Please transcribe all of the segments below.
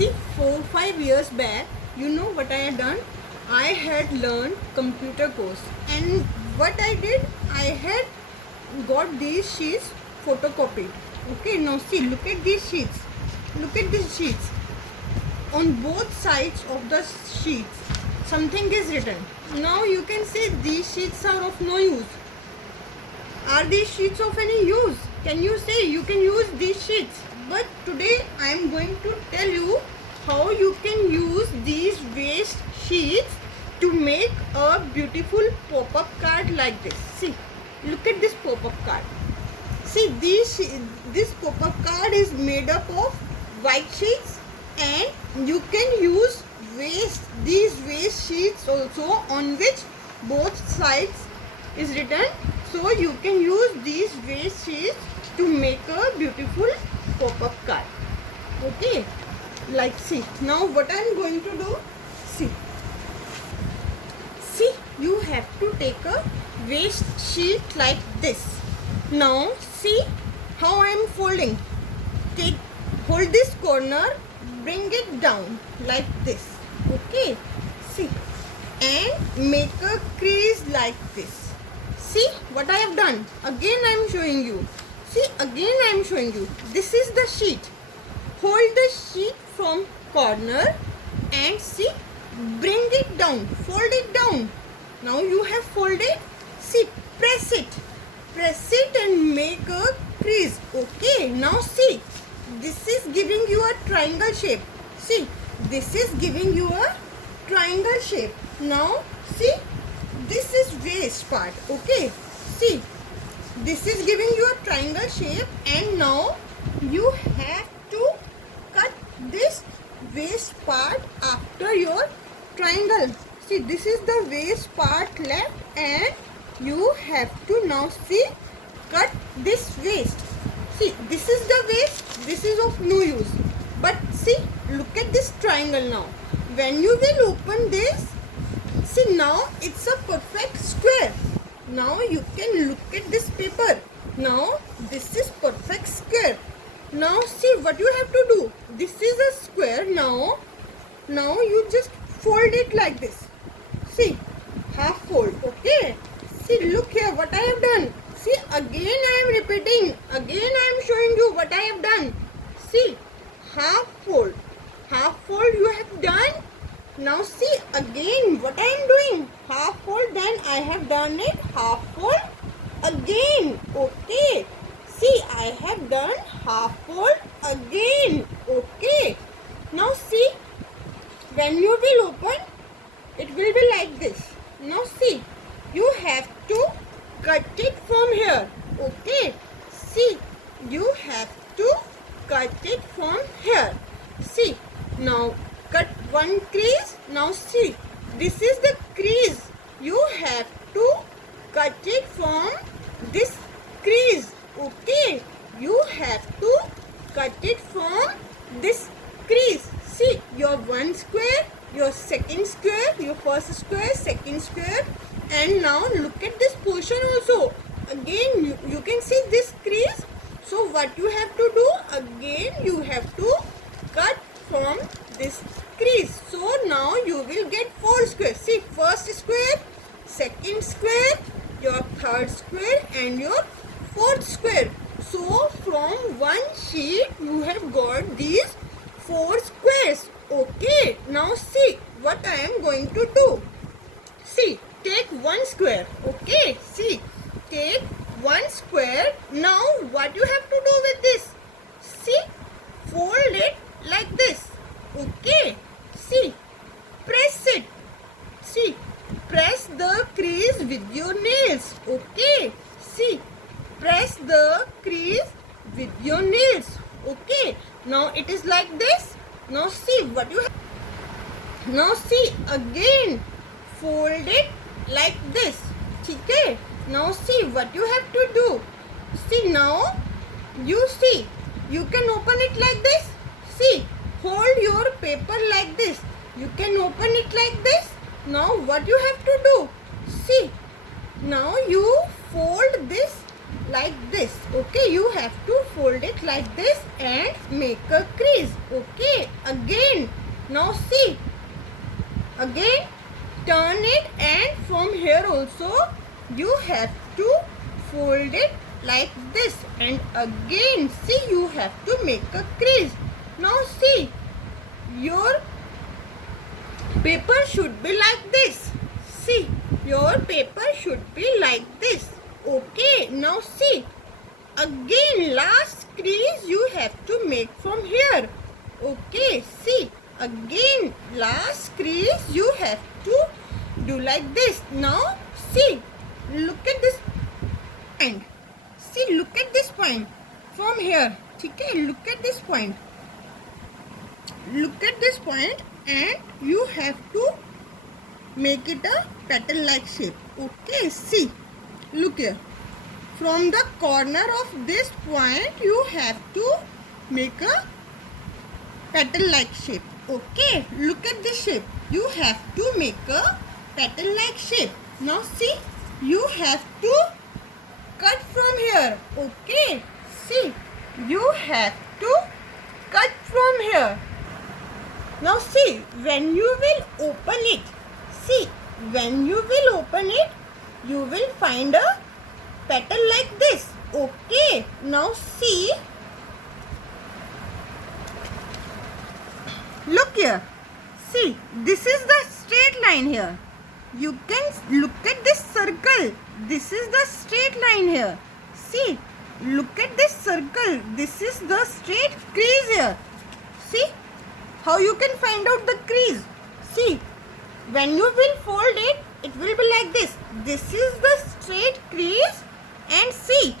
See, 4-5 years back, you know what I had done? I had learned computer course, and what I did, I had got these sheets photocopied. Okay, now see, look at these sheets. Look at these sheets. On both sides of the sheets, something is written. Now you can see these sheets are of no use. Are these sheets of any use? Can you say you can use these sheets? But today I am going to tell you how you can use these waste sheets to make a beautiful pop-up card like this. See, look at this pop-up card. See, this pop-up card is made up of white sheets, and you can use these waste sheets also on which both sides is written. So you can use these waste sheets to make a beautiful pop-up card. Okay, like see, now what I am going to do, see, you have to take a waste sheet like this. Now see how I am folding. Hold this corner, bring it down like this. Okay, see, and make a crease like this. See what I have done. Again I am showing you. See, again I am showing you. This is the sheet. Hold the sheet from corner and see, bring it down, fold it down. Now you have folded. See, press it and make a crease. Okay, now see, this is giving you a triangle shape. See, this is giving you a triangle shape. Now see, this is waste part. Okay, see, this is giving you a triangle shape, and now you have to cut this waste part after your triangle. See, this is the waste part left, and you have to now see, cut this waste. See, this is the waste, this is of no use. But see, look at this triangle now. When you will open this, see, now it's a perfect square. Now you can look at this paper. Now this is perfect square. Now see what you have to do. This is a square. Now you just fold it like this. See, half fold. Okay. See, look here what I have done. See, again I am repeating. Again I am showing you what I have done. See, half fold. Half fold you have done. Now see again what I am doing. Half fold, then I have done it half fold again. Okay. See, I have done half fold again. Okay. Now see, when you will open, it will be like this. Now see, you have to cut it from here. Okay. See, you have to cut it from here. See, now cut one crease. Now see, this is the crease. You have to cut it from this crease. Okay, you have to cut it from this crease. See, your one square, your second square, your first square, second square, and now look at this portion also. Again you can see this crease. So what you have to do, again you have to cut from this crease. So now you will get 4 squares. See, first square, second square, your third square, and your fourth square. So from one sheet you have got these 4 squares. Okay, now see what I am going to do. See, take one square. Okay, see, take one square. Now what you have to do with this? See, fold it like this. Okay, see, press it. See, press the crease with your nails. Okay, see, press the crease with your nails. Okay, now it is like this. Now see what you have. Now see, again fold it like this. Okay, now see what you have to do. See, now you see, you can open it like this. See, hold your paper like this. You can open it like this. Now what you have to do? See, now you fold this like this. Okay, you have to fold it like this and make a crease. Okay, again turn it, and from here also you have to fold it like this, and again see you have to make a crease. Now see, your paper should be like this. See, your paper should be like this. Okay, now see, again last crease you have to make from here. Okay, see, again last crease you have to do like this. Now see, look at this point. See, look at this point from here. Okay, look at this point. Look at this point, and you have to make it a petal like shape. Okay, see, look here. From the corner of this point you have to make a petal like shape. Okay, look at this shape. You have to make a petal like shape. Now see, you have to cut from here. Okay, see, you have to cut from here. Now see, when you will open it, see, when you will open it, you will find a petal like this. Okay, now see, look here. See, this is the straight line here. You can look at this circle. This is the straight line here. See, look at this circle. This is the straight crease here. See how you can find out the crease. See, when you will fold it, it will be like this. This is the straight crease, and see,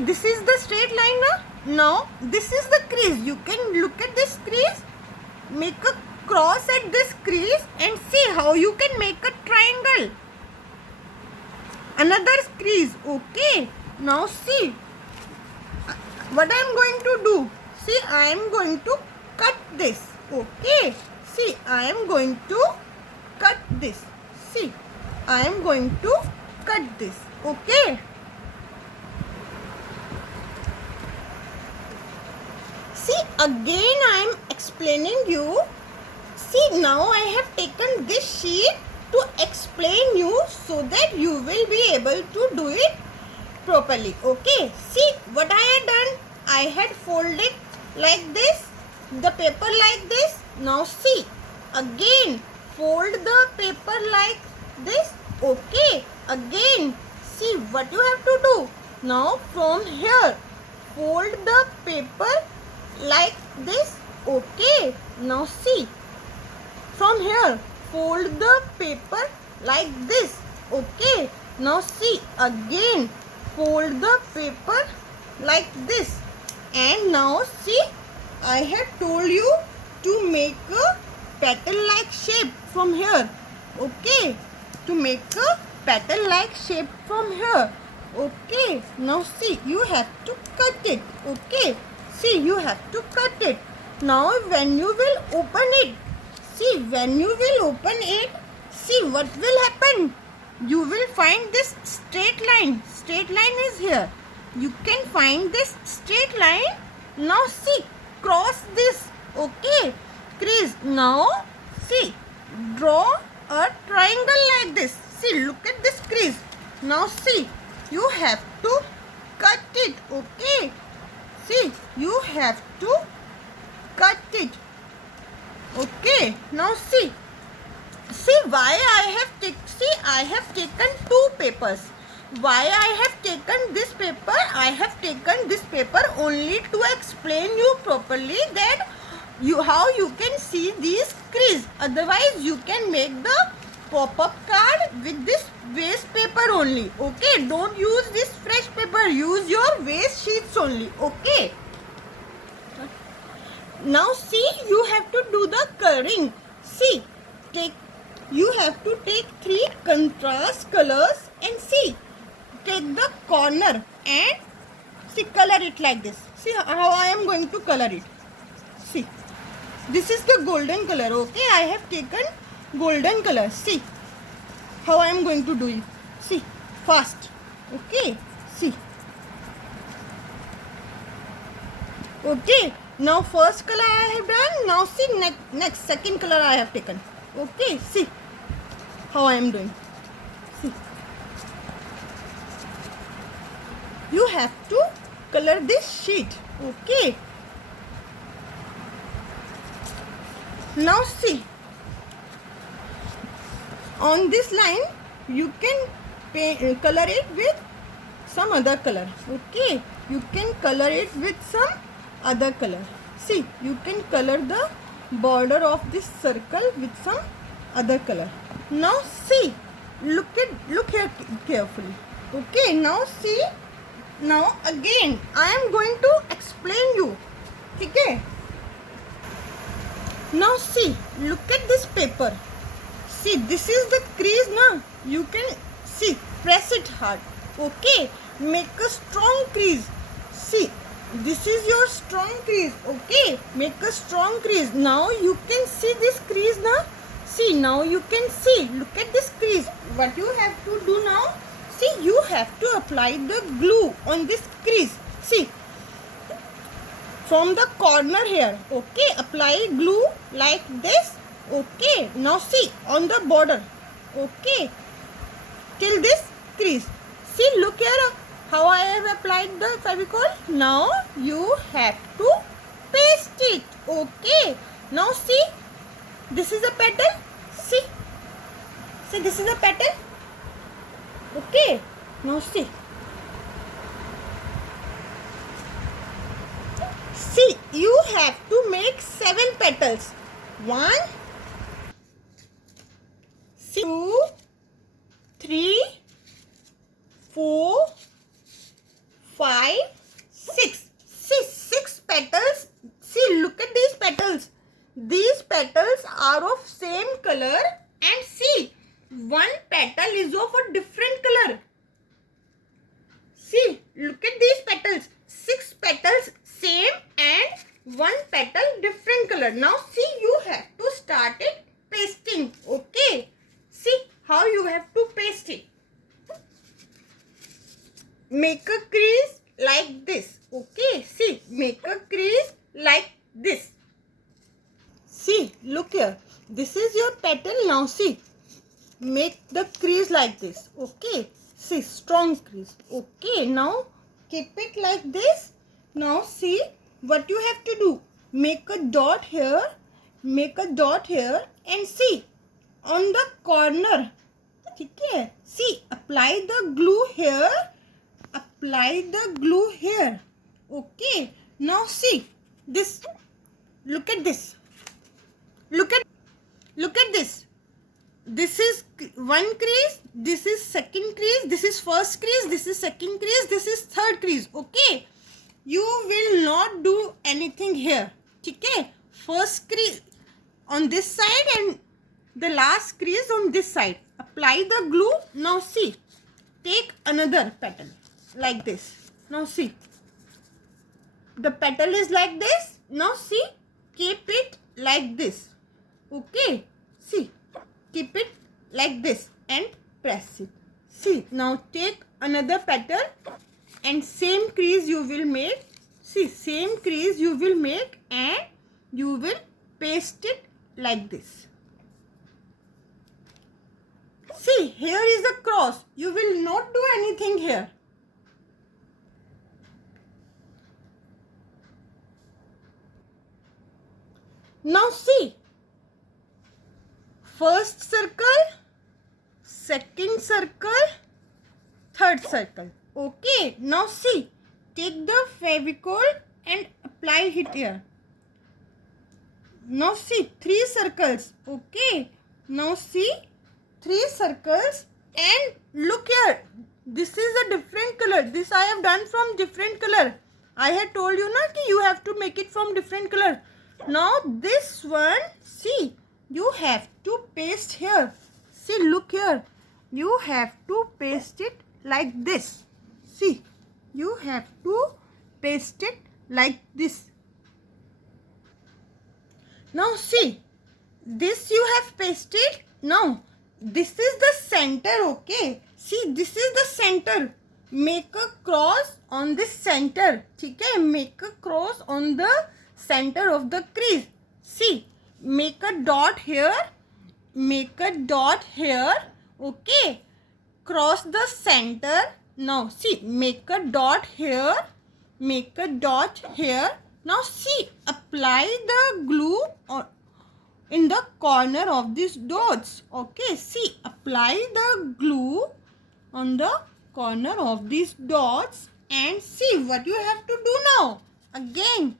this is the straight line now. Now this is the crease. You can look at this crease, make a cross at this crease, and see how you can make a triangle. Another crease. Okay, now see what I am going to do. See, I am going to cut this. Okay, see, I am going to cut this. See, I am going to cut this. Okay, see, again I am explaining you. See, now I have taken this sheet to explain you so that you will be able to do it properly. Okay, see what I had done. I had folded like this, the paper like this. Now see, again fold the paper like this. Okay, again see what you have to do. Now from here fold the paper like this. Okay, now see, from here fold the paper like this. Okay, now see, again fold the paper like this. And now see, I have told you to make a petal like shape from here. Okay, to make a petal like shape from here. Okay, now see, you have to cut it. Okay, see, you have to cut it. Now when you will open it, see, when you will open it, see what will happen. You will find this straight line. Straight line is here. You can find this straight line. Now see, cross this. Okay, crease. Now see, draw a triangle like this. See, look at this crease. Now see, you have to cut it. Okay, see, you have to cut it. Okay, now see why I have taken two papers. Why I have taken this paper? I have taken this paper only to explain you properly that how you can see these crease. Otherwise you can make the pop-up card with this waste paper only. Okay, don't use this fresh paper, use your waste sheets only. Okay, now see, you have to do the coloring. See, you have to take 3 contrast colors and see, take the corner and see, color it like this. See how I am going to color it. See, this is the golden color. Okay, I have taken golden color. See how I am going to do it. See, fast. Okay, see. Okay, now first color I have done. Now see, next second color I have taken. Okay, see how I am doing. See, you have to color this sheet. Okay, now see, on this line you can color it with some other color. Okay, you can color it with some other color. See, you can color the border of this circle with some other color. Now see, look here carefully. Okay, now see, now again I am going to explain you. Okay, now see, look at this paper. See, this is the crease now. You can see, press it hard. Okay, make a strong crease. See, this is your strong crease. Okay, make a strong crease. Now you can see this crease now. See, now you can see, look at this crease. What you have to do now, see, you have to apply the glue on this crease. See, from the corner here. Okay, apply glue like this. Okay, now see, on the border. Okay, till this crease. See, look here how I have applied the Fevicol. Now you have to paste it. Okay, now see, this is a petal. See, this is a petal. Okay, now see. See, you have to make 7 petals. 1, 2, 3, 4, 5, 6. See, 6 petals. See, look at these petals. These petals are of same color, and see, one petal is of a different color. See, look at these petals. 6 petals same and 1 petal different color. Now see, you have to start it pasting. Okay, see how you have to paste it. Make a crease like this. Okay, see, make a crease like this. See, look here. This is your petal. Now see, make the crease like this. Okay, see, strong crease. Okay, now keep it like this. Now see what you have to do. Make a dot here. Make a dot here, and see on the corner. Okay, see, apply the glue here. Apply the glue here. Okay, now see this. Look at this. Look at this. This is one crease. This is second crease. This is first crease. This is second crease. This is third crease. Okay, you will not do anything here. Okay, first crease on this side and the last crease on this side. Apply the glue. Now see, take another petal like this. Now see, the petal is like this. Now see, keep it like this. Okay, see, keep it like this and press it. See, now take another petal and same crease you will make. See, same crease you will make and you will paste it like this. See, here is a cross. You will not do anything here. Now see, first circle, second circle, third circle. Okay, now see, take the Fevicol and apply it here. Now see, 3 circles. Okay, now see, 3 circles, and look here, this is a different color. This I have done from different color. I had told you na ki you have to make it from different color. Now this one, see, you have to paste here. See, look here, you have to paste it like this. See, you have to paste it like this. Now see, this you have pasted. Now this is the center. Okay, see, this is the center. Make a cross on this center. Okay, make a cross on the center of the crease. See, make a dot here make a dot here. Okay, cross the center. Now see, make a dot here, make a dot here. Now see, apply the glue in the corner of these dots. Okay, see, apply the glue on the corner of these dots and see what you have to do now. Again,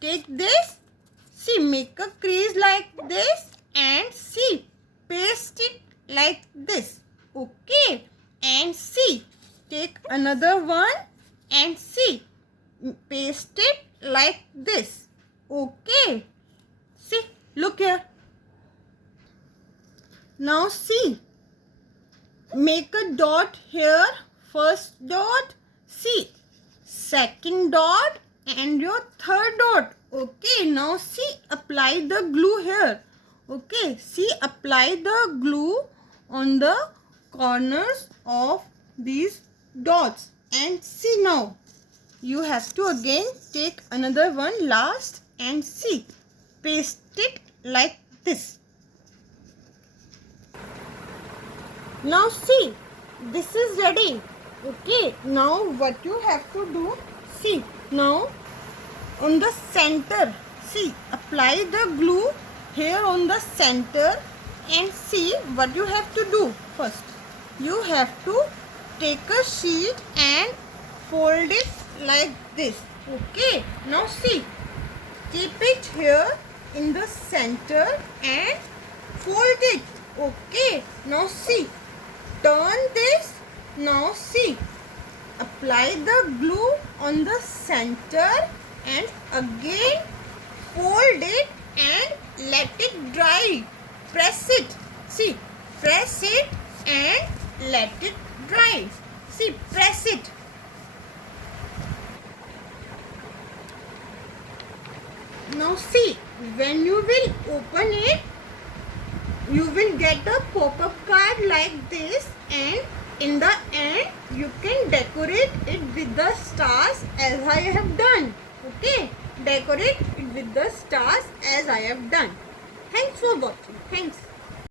take this, see, make a crease like this and see, paste it like this. Okay, and see, take another one and see, paste it like this. Okay, see, look here. Now see, make a dot here, first dot, see, second dot and your third dot. Okay, now see, apply the glue here. Okay, see, apply the glue on the corners of these dots and see now. You have to again take another one last and see, paste it like this. Now see, this is ready. Okay, now what you have to do, see, now on the center, see, apply the glue here on the center and see what you have to do first. You have to take a sheet and fold it like this. Okay, now see, keep it here in the center and fold it. Okay, now see, turn this. Now see, apply the glue on the center and again fold it and let it dry. Press it. See, press it and let it dry. See, press it. Now see, when you will open it, you will get a pop-up card like this, and in the end you can decorate it with the stars as I have done. Okay, decorate it with the stars as I have done. Thanks for watching. Thanks.